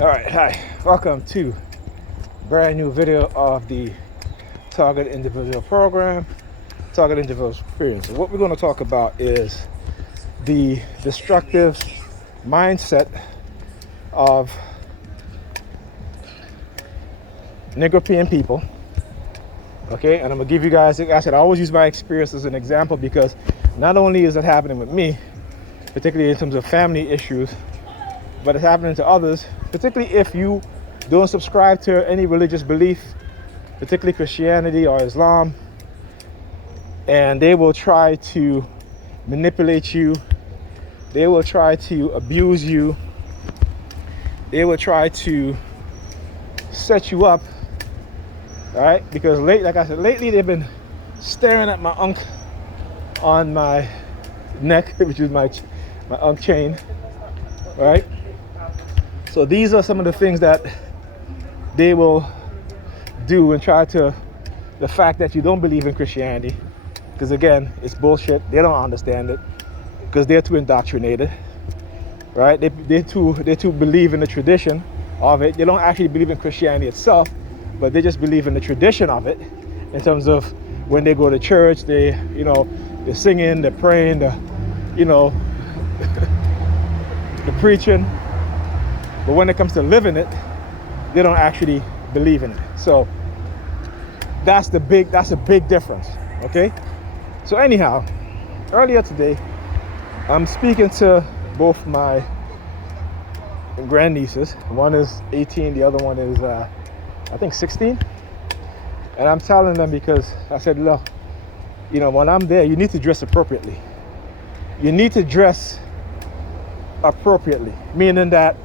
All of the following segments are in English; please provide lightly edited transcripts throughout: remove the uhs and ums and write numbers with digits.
All right, hi, welcome to a brand new video of the Target Individual Program, Target Individual Experience. And what we're going to talk about is the destructive mindset of Negropean people. Okay, and I'm gonna give you guys, like I said, I always use my experience as an example because not only is it happening with me, particularly in terms of family issues, but it's happening to others, particularly if you don't subscribe to any religious belief, particularly Christianity or Islam, and they will try to manipulate you, they will try to abuse you, they will try to set you up, all right? Because like I said, lately they've been staring at my unk on my neck, which is my unk chain, right? So these are some of the things that they will do and try to, the fact that you don't believe in Christianity, because again, it's bullshit. They don't understand it because they're too indoctrinated, right? They too believe in the tradition of it. They don't actually believe in Christianity itself, but they just believe in the tradition of it in terms of when they go to church, they're singing, they're praying, they're preaching. But when it comes to living it, they don't actually believe in it. So that's a big difference, okay? So anyhow, earlier today, I'm speaking to both my grandnieces. One is 18, the other one is, I think 16. And I'm telling them, because I said, look, when I'm there, you need to dress appropriately. You need to dress appropriately, meaning that,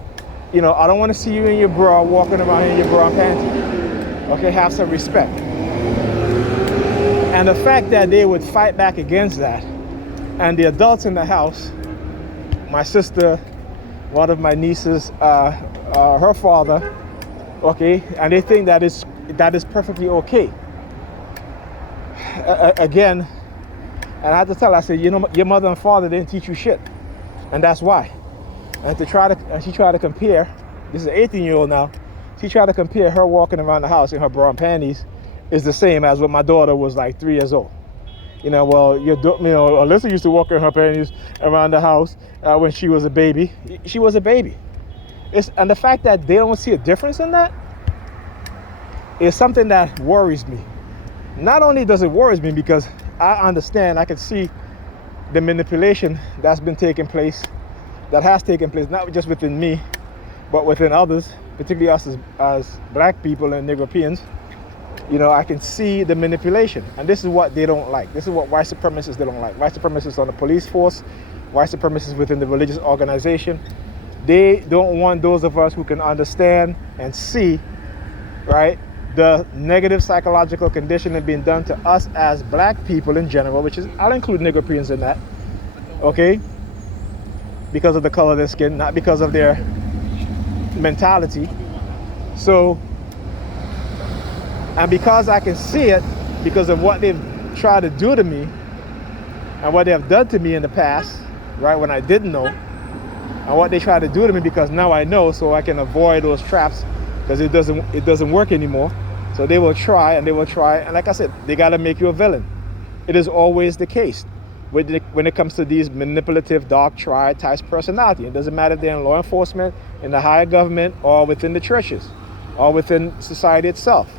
I don't want to see you in your bra, walking around in your bra and panties. Okay, have some respect. And the fact that they would fight back against that, and the adults in the house, my sister, one of my nieces, her father, okay, and they think that is perfectly okay. Again, and I had to tell her, I said, your mother and father didn't teach you shit, and that's why. And she tried to compare, this is an 18-year-old now, she tried to compare her walking around the house in her bra and panties is the same as when my daughter was like 3 years old. Alyssa used to walk in her panties around the house when she was a baby. She was a baby. And the fact that they don't see a difference in that is something that worries me. Not only does it worry me because I understand, I can see the manipulation that has taken place, not just within me, but within others, particularly us as black people and Negropeans. I can see the manipulation, and this is what they don't like. This is what white supremacists they don't like. White supremacists on the police force, white supremacists within the religious organization. They don't want those of us who can understand and see, right, the negative psychological conditioning being done to us as black people in general, which is, I'll include Negropeans in that, okay? Because of the color of their skin, not because of their mentality. So, and because I can see it, because of what they've tried to do to me and what they have done to me in the past, right, when I didn't know, and what they try to do to me because now I know, so I can avoid those traps, because it doesn't work anymore. So they will try, and like I said, they got to make you a villain. It is always the case when it comes to these manipulative, dark triad types personality. It doesn't matter if they're in law enforcement, in the higher government, or within the churches, or within society itself.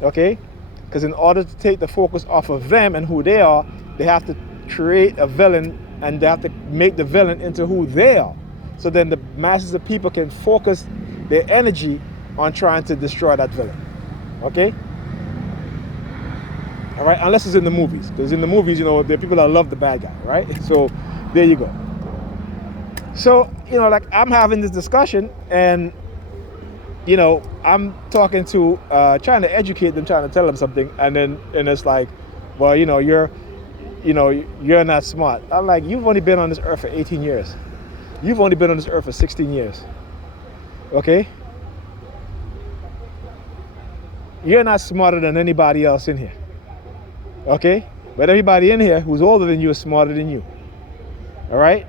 Okay? Because in order to take the focus off of them and who they are, they have to create a villain, and they have to make the villain into who they are. So then the masses of people can focus their energy on trying to destroy that villain. Okay? All right, unless it's in the movies, because in the movies, there are people that love the bad guy, right? So there you go. So like I'm having this discussion, and I'm talking to, trying to educate them, trying to tell them something, and it's like, well, you're not smart. I'm like, you've only been on this earth for 18 years. You've only been on this earth for 16 years. Okay? You're not smarter than anybody else in here. Okay? But everybody in here who's older than you is smarter than you. All right?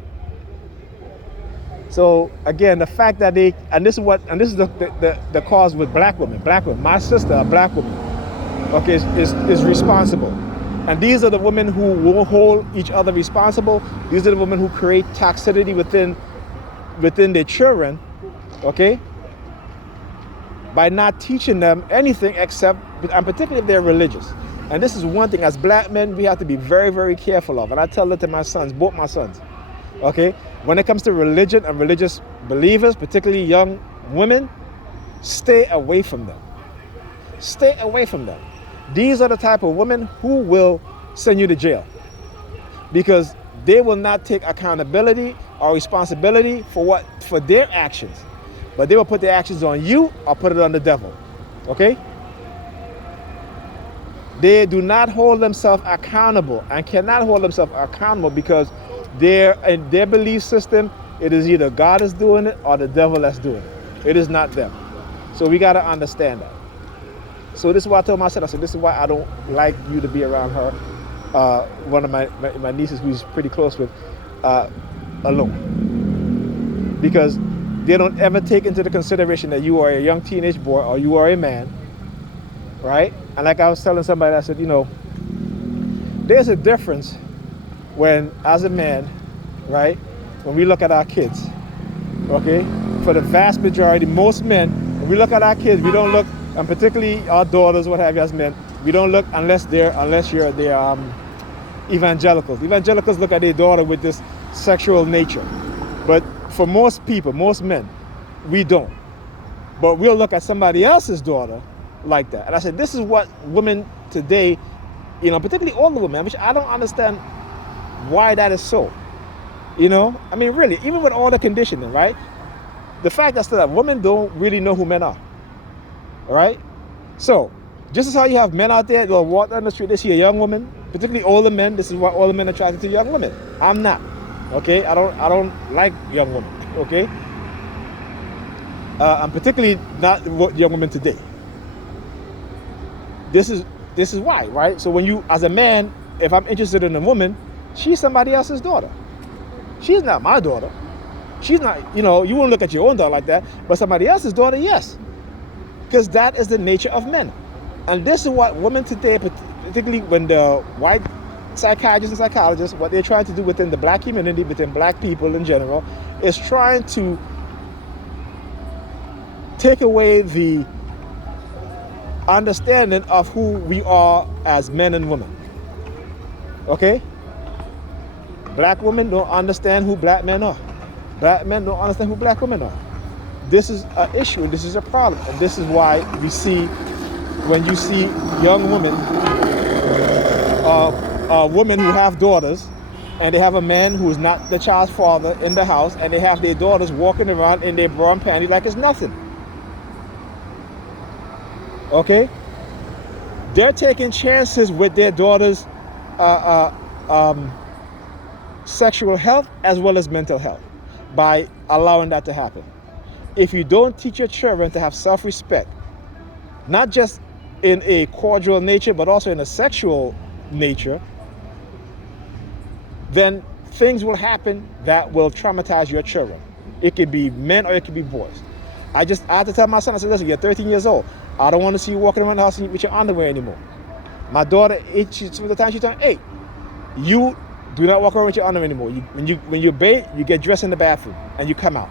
So again, the fact that this is the cause with black women. My sister, a black woman, okay, is responsible. And these are the women who will hold each other responsible. These are the women who create toxicity within their children, okay, by not teaching them anything except, and particularly if they're religious. And this is one thing, as black men, we have to be very, very careful of. And I tell that to my sons, both my sons, okay? When it comes to religion and religious believers, particularly young women, stay away from them. Stay away from them. These are the type of women who will send you to jail, because they will not take accountability or responsibility for their actions, but they will put their actions on you or put it on the devil, okay? They do not hold themselves accountable and cannot hold themselves accountable, because in their belief system, it is either God is doing it or the devil that's doing it. It is not them. So we got to understand that. So this is why I told myself, I said, this is why I don't like you to be around her, one of my nieces who's pretty close with, alone. Because they don't ever take into the consideration that you are a young teenage boy or you are a man, right? And like I was telling somebody, I said, there's a difference when, as a man, right, when we look at our kids, okay? For the vast majority, most men, when we look at our kids, we don't look, and particularly our daughters, what have you, as men, we don't look unless you're evangelicals. Evangelicals look at their daughter with this sexual nature. But for most people, most men, we don't. But we'll look at somebody else's daughter like that. And I said, this is what women today, particularly older women, which I don't understand why that is so. I mean, really, even with all the conditioning, right? The fact that women don't really know who men are. All right? So, just as how you have men out there, they'll walk down the street, they see a young woman, particularly older men. This is why older men are attracted to young women. I'm not. Okay? I don't like young women. Okay? And particularly not young women today. This is why, right? So when you, as a man, if I'm interested in a woman, she's somebody else's daughter. She's not my daughter. She's not, you won't look at your own daughter like that, but somebody else's daughter, yes. Because that is the nature of men. And this is what women today, particularly when the white psychiatrists and psychologists, what they're trying to do within the black community, within black people in general, is trying to take away the understanding of who we are as men and women. Okay? Black women don't understand who black men are. Black men don't understand who black women are. This is an issue, and this is a problem. And this is why we see, when you see young women, women who have daughters, and they have a man who is not the child's father in the house, and they have their daughters walking around in their bra and panty like it's nothing. Okay? They're taking chances with their daughters' sexual health as well as mental health by allowing that to happen. If you don't teach your children to have self-respect, not just in a cordial nature, but also in a sexual nature, then things will happen that will traumatize your children. It could be men or it could be boys. I had to tell my son, I said, listen, you're 13 years old. I don't want to see you walking around the house with your underwear anymore. My daughter, from the time she turned 8, you do not walk around with your underwear anymore. When you bathe, you get dressed in the bathroom and you come out.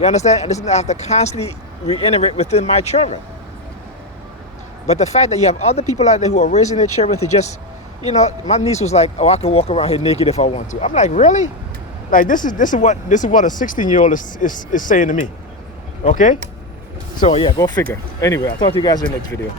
You understand? And this is what I have to constantly reiterate within my children. But the fact that you have other people out there who are raising their children to just, my niece was like, oh, I can walk around here naked if I want to. I'm like, really? Like, this is what a 16-year-old is saying to me. Okay? So yeah, go figure. Anyway, I'll talk to you guys in the next video.